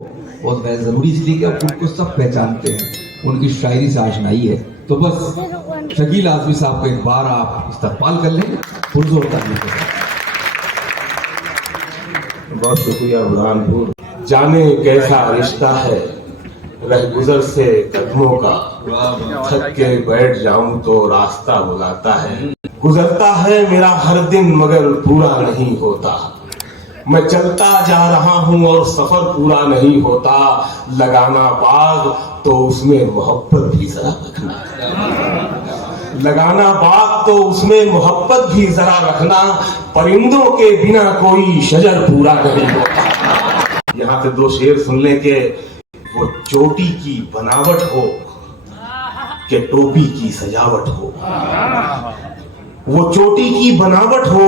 बहुत जरूरी इसलिए कि अब उनको सब पहचानते हैं, उनकी शायरी से आशनाई है। तो बस शकील आजमी साहब को एक बार आप इस्तकबाल कर लें पुरजोर तारीफ के साथ। बहुत शुक्रिया बुरहानपुर। जाने कैसा रिश्ता है रह गुजर से कदमों का, थक के बैठ जाऊं तो रास्ता बुलाता है। गुजरता है मेरा हर दिन मगर पूरा नहीं होता, मैं चलता जा रहा हूं और सफर पूरा नहीं होता। लगाना बाग तो उसमें मोहब्बत भी जरा रखना, लगाना बाग तो उसमें मोहब्बत भी जरा रखना। परिंदों के बिना कोई शजर पूरा नहीं होता। यहाँ से दो शेर सुन ले के वो चोटी की बनावट हो कि टोपी की सजावट हो, वो चोटी की बनावट हो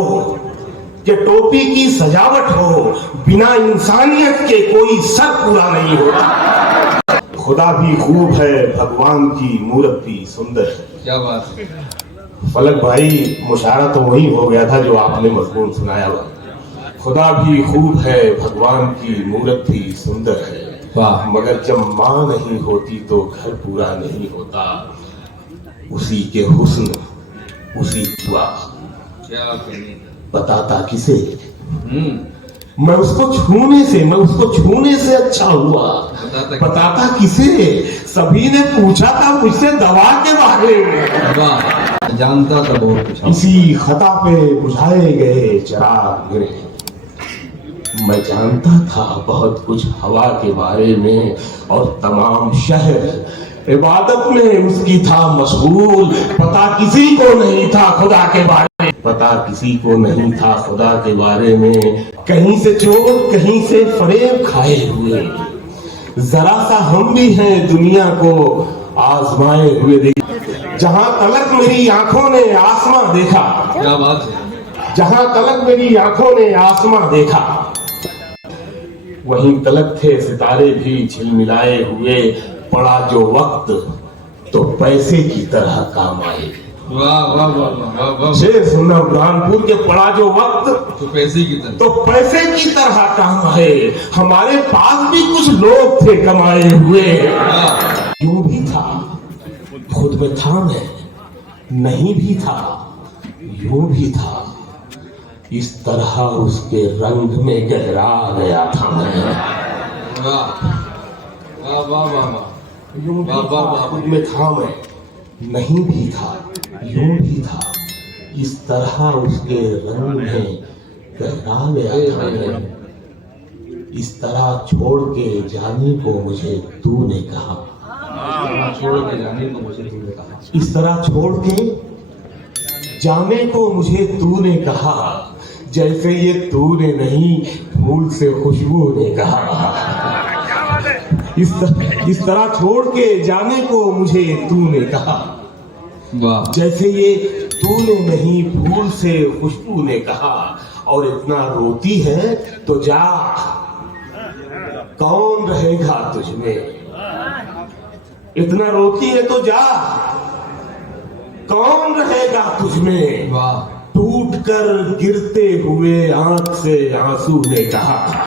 कि टोपी की सजावट हो, बिना इंसानियत के कोई सर पूरा नहीं होता। खुदा भी खूब है भगवान की मूरत भी सुंदर है। क्या बात है फलक भाई, मुशायरा तो वही हो गया था जो आपने मजमून सुनाया हुआ। खुदा भी खूब है भगवान की मूरत भी सुंदर है, मगर जब माँ नहीं होती तो घर पूरा नहीं होता। उसी के हुस्न उसी दुआ बताता किसे, मैं उसको छूने से अच्छा हुआ बताता किसे। सभी ने पूछा था मुझसे दवा के बारे में, जानता था बहुत कुछ। इसी खता पे बुझाए गए चिराग मेरे, मैं जानता था बहुत कुछ हवा के बारे में। और तमाम शहर इबादत में उसकी था मशगूल, पता किसी को नहीं था खुदा के बारे में, पता किसी को नहीं था खुदा के बारे में। कहीं से चोट कहीं से फरेब खाए हुए, जरा सा हम भी हैं दुनिया को आजमाए हुए। जहां तलक मेरी आंखों ने आसमां देखा, क्या बात है, जहां तलक मेरी आंखों ने आसमां देखा, वहीं तलक थे सितारे भी झिलमिलाए हुए। पड़ा जो वक्त तो पैसे की तरह काम आए। वाह वाह वाह वाह। शेर सुनना बुरहानपुर के, पड़ा जो वक्त तो पैसे की तरह काम आए। हमारे पास भी कुछ लोग थे कमाए हुए। यूं भी था खुद में था मैं, नहीं भी था यूं भी था। इस तरह उसके रंग में गहरा गया था मैं। वाह वाह वाह वाह वाह। खुद में था मैं, नहीं भी था यूं भी था। इस तरह उसके रंग में गहरा गया था मैं। इस तरह छोड़ के जाने को मुझे तूने कहा, छोड़ के जाने को मुझे तूने कहा, इस तरह छोड़ के जाने को मुझे तूने कहा। जैसे ये तूने नहीं फूल से खुशबू ने कहा। इस तरह छोड़ के जाने को मुझे तूने कहा, जैसे ये तूने नहीं फूल से खुशबू ने कहा। और इतना रोती है तो जा, कौन रहेगा तुझमें। इतना रोती है तो जा, कौन रहेगा तुझमें। टूट कर गिरते हुए आंख से आंसू ने कहा।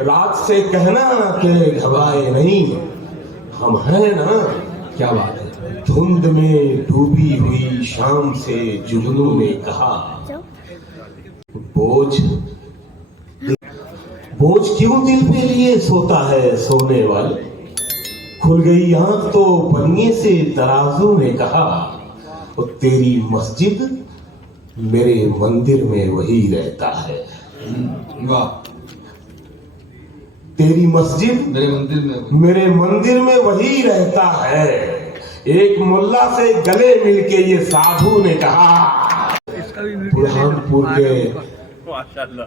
रात से कहना कि घबराए नहीं, हम हैं ना। क्या बात है। धुंध में डूबी हुई शाम से जुगनू ने कहा, बोझ क्यों दिल पे लिए सोता है सोने वाले। खुल गई आंख तो पन्ने से तराजू ने कहा। और तेरी मस्जिद मेरे मंदिर में वही रहता है। वाह। तेरी मस्जिद मेरे मंदिर में वही रहता है। एक मुल्ला से गले मिलके ये साधु ने कहा। बुरहानपुर के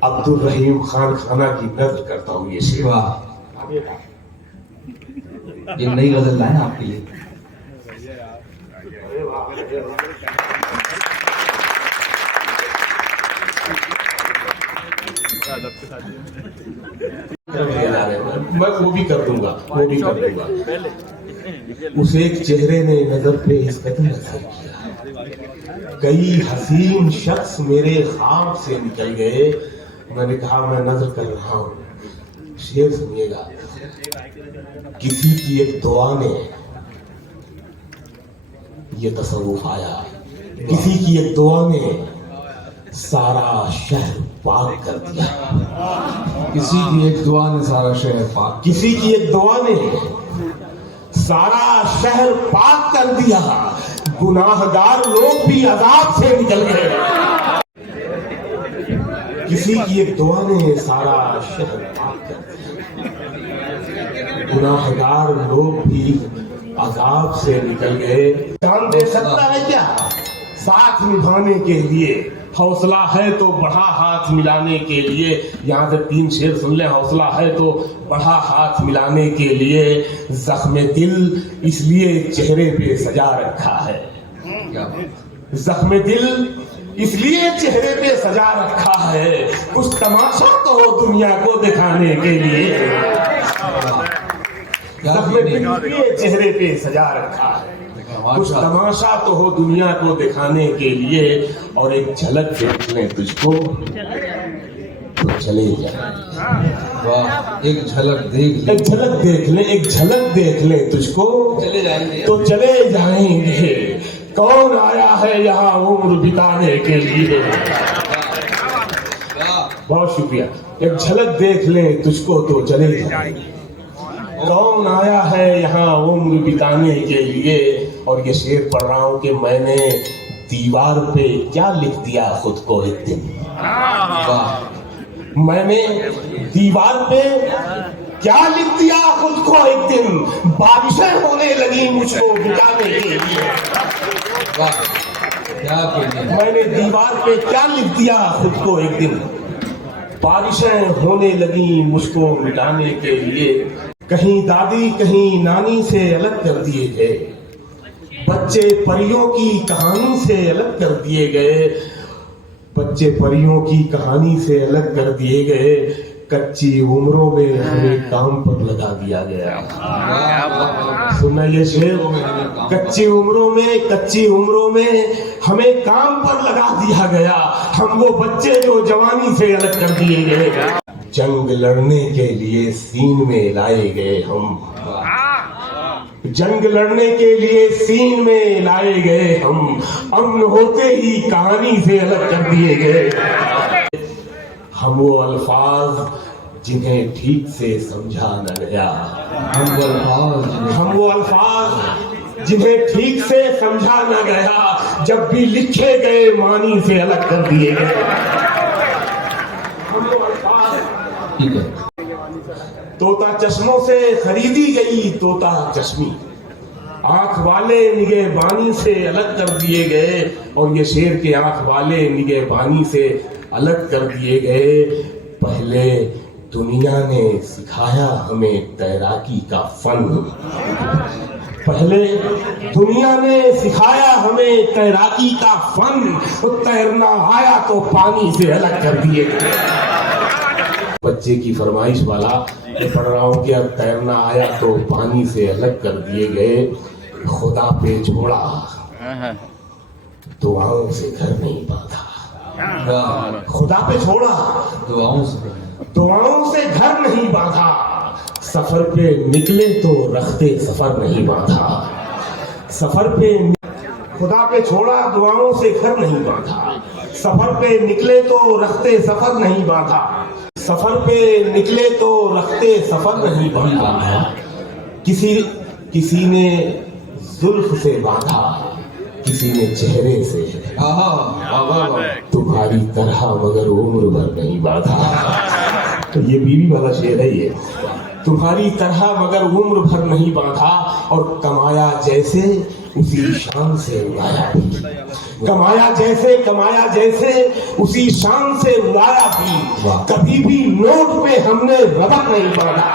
अब्दुल रहीम खान खाना की नज़र करता हूँ ये शेर। ये नई गजल लाए आपके लिए। मैं वो भी कर दूंगा। उस एक चेहरे ने नजर पे इस कदर असर किया। कई हसीन शख्स मेरे ख्वाब से निकल गए। मैंने कहा मैं नजर कर रहा हूँ। शेर सुनिएगा। किसी की एक दुआ ने ये तसव्वुफ आया, किसी की एक दुआ ने सारा शहर पाक कर दिया। किसी की एक दुआ ने सारा शहर पाक, किसी की एक दुआ ने सारा शहर पाक कर दिया। गुनाहगार लोग भी अजाब से निकल गए। किसी की एक दुआ ने सारा शहर पाक कर दिया। गुनाहगार लोग भी अजाब से निकल गए। जान दे सकता है क्या साथ निभाने के लिए? हौसला है तो बढ़ा हाथ मिलाने के लिए। यहाँ से 3 शेर सुन ले। हौसला है तो बढ़ा हाथ मिलाने के लिए, जख्म दिल इसलिए चेहरे पे सजा रखा है। जख्म दिल इसलिए चेहरे पे सजा रखा है, कुछ तमाशा तो हो दुनिया को दिखाने के लिए। जख्म दिल इसलिए चेहरे पे सजा रखा है, कुछ तमाशा तो हो दुनिया को दिखाने के लिए। और एक झलक देख लें तुझको तो चले जाए। वाह, एक झलक देख ले, एक झलक देख ले, एक झलक देख ले तुझको चले जाएंगे तो चले जाएंगे। कौन आया है यहाँ उम्र बिताने के लिए? बहुत शुक्रिया। एक झलक देख ले तुझको तो चले जाएंगे। कौन आया है यहाँ उम्र बिताने के लिए? और ये शेर पढ़ रहा हूँ कि मैंने दीवार पे क्या लिख दिया खुद को एक दिन। मैंने दीवार पे क्या लिख दिया खुद को एक दिन, बारिशें होने लगी मुझको बिताने के लिए। क्या मैंने दीवार पे क्या लिख दिया खुद को एक दिन, बारिशें होने लगी मुझको मिटाने के लिए। कहीं दादी कहीं नानी से अलग कर दिए गए, बच्चे परियों की कहानी से अलग कर दिए गए। बच्चे परियों की कहानी से अलग कर दिए गए। कच्ची उम्रों में हमें काम पर लगा दिया गया। सुना ये शेर? कच्ची उम्रों में हमें काम पर लगा दिया गया। हम वो बच्चे जो जवानी से अलग कर दिए गए। जंग लड़ने के लिए सीन में लाए गए हम, जंग लड़ने के लिए सीन में लाए गए हम। अमन होते ही कहानी से अलग कर दिए गए। हम वो अल्फाज जिन्हें ठीक से समझा न गया, हम वो अल्फाज जिन्हें ठीक से समझा न गया, जब भी लिखे गए मानी से अलग कर दिए गए। हम वो अल्फाज, ठीक है। तोता चश्मों से खरीदी गई तोता चश्मी, आंख वाले निगहबानी से अलग कर दिए गए। और ये शेर के आंख वाले निगहबानी से अलग कर दिए गए। पहले दुनिया ने सिखाया हमें तैराकी का फन, पहले दुनिया ने सिखाया हमें तैराकी का फन, तो तैरना आया तो पानी से अलग कर दिए गए। बच्चे की फरमाइश वाला पढ़ रहा हूं कि अब तैरना आया तो पानी से अलग कर दिए गए। खुदा पे छोड़ा दुआओं से घर नहीं बांधा, खुदा पे छोड़ा दुआओं से घर नहीं बांधा। सफर पे निकले तो रखते सफर नहीं बांधा, सफर पे खुदा पे छोड़ा दुआओं से घर नहीं बांधा। सफर पे निकले तो रखते सफर नहीं बांधा, सफर पे निकले तो रखते सफर नहीं बांधा। किसी ने जुल्फ से बांधा, किसी ने चेहरे से, तुम्हारी तरह मगर उम्र भर नहीं बांधा। तो ये बीवी वाला शेर है ये। तुम्हारी तरह मगर उम्र भर नहीं बांधा, और कमाया जैसे उसी शान से उड़ाया भी, कमाया जैसे उसी शान से उड़ाया भी। कभी भी नोट पे हमने रबर नहीं बांधा।